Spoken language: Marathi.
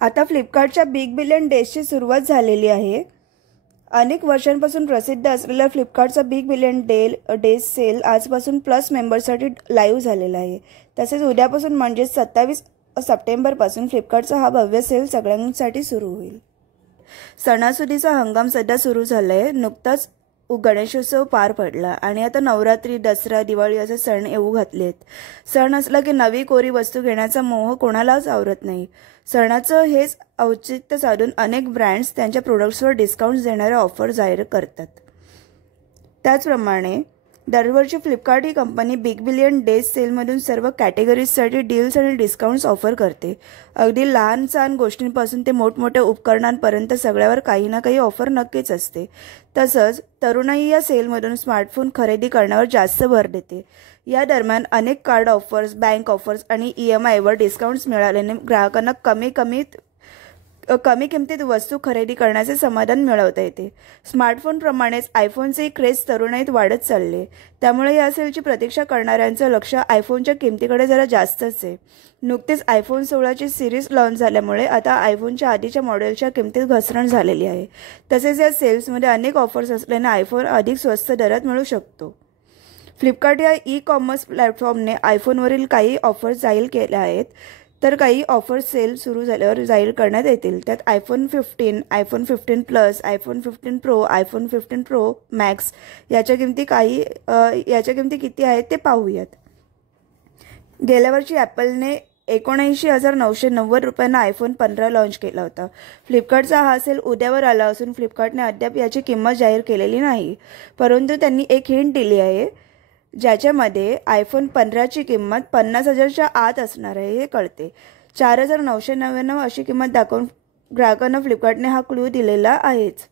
आता फ्लिपकार्टच्या बिग बिलियन डेजची सुरुवात झालेली आहे। अनेक वर्षांपासून प्रसिद्ध असलेला फ्लिपकार्टचा बिग बिलियन डेज सेल आजपासून प्लस मेंबर्ससाठी लाईव्ह झालेला आहे। तसेच उद्यापासून म्हणजे 27 सप्टेंबरपासून फ्लिपकार्टचा हा भव्य सेल सगळ्यांसाठी सुरू होईल। सणासुदीचा हंगाम सध्या सुरू झालाय। नुकताच गणेशोत्सव पार पडला आणि आता नवरात्री, दसरा, दिवाळी असे सण येऊ घातलेत। सण असला की नवी कोरी वस्तू घेण्याचा मोह कोणालाच आवरत नाही। सणाचं हेच औचित्य साधून अनेक ब्रँड्स त्यांच्या प्रोडक्ट्सवर डिस्काउंट्स देणाऱ्या ऑफर जाहीर करतात। त्याचप्रमाणे दरवर्षी फ्लिपकार्ट ही कंपनी बिग बिलियन डेज सेलमधून सर्व कॅटेगरीजसाठी डील्स आणि डिस्काउंट्स ऑफर करते। अगदी लहान सहान गोष्टींपासून ते मोठमोठ्या उपकरणांपर्यंत सगळ्यावर काही ना काही ऑफर नक्कीच असते। तसंच तरुणाई या सेलमधून स्मार्टफोन खरेदी करण्यावर जास्त भर देते। या दरम्यान अनेक कार्ड ऑफर्स, बँक ऑफर्स आणि EMIवर डिस्काउंट्स मिळाल्याने ग्राहकांना कमी किमतीत वस्तू खरेदी करण्याचे समाधान मिळवता येते। स्मार्टफोनप्रमाणेच आयफोनचे क्रेज तरुणाईत वाढत चालले, त्यामुळे या सेलची प्रतीक्षा करणाऱ्यांचं लक्ष आयफोनच्या किमतीकडे जरा जास्तच आहे। नुकतीच आयफोन 16ची सिरीज लॉन्च झाल्यामुळे आता आयफोनच्या आधीच्या मॉडेलच्या किमतीत घसरण झालेली आहे। तसेच या सेल्समध्ये अनेक ऑफर्स असल्याने आयफोन अधिक स्वस्त दरात मिळू शकतो। फ्लिपकार्ट या ई-कॉमर्स प्लॅटफॉर्मने आयफोनवरील काही ऑफर्स जाहीर केल्या आहेत, तर काही ऑफर्स सेल सुरू झाल्यावर जाहीर करण्यात येतील। त्यात iPhone 15, iPhone 15 plus, iPhone 15 pro, iPhone 15 pro max याच्या किमती किती आहेत ते पाहूयात। गेल्या वर्षी ॲपलने 79,990 रुपयांना आयफोन 15 लॉन्च केला होता। फ्लिपकार्टचा हा सेल उद्यावर आला असून फ्लिपकार्टने अद्याप याची किंमत जाहीर केलेली नाही, परंतु त्यांनी एक हिंट दिली आहे, ज्याच्यामध्ये आयफोन 15ची किंमत 50,000च्या आत असणार आहे हे कळते। 4,999 अशी किंमत दाखवून ग्राहकांना फ्लिपकार्टने हा क्लू दिलेला आहेच।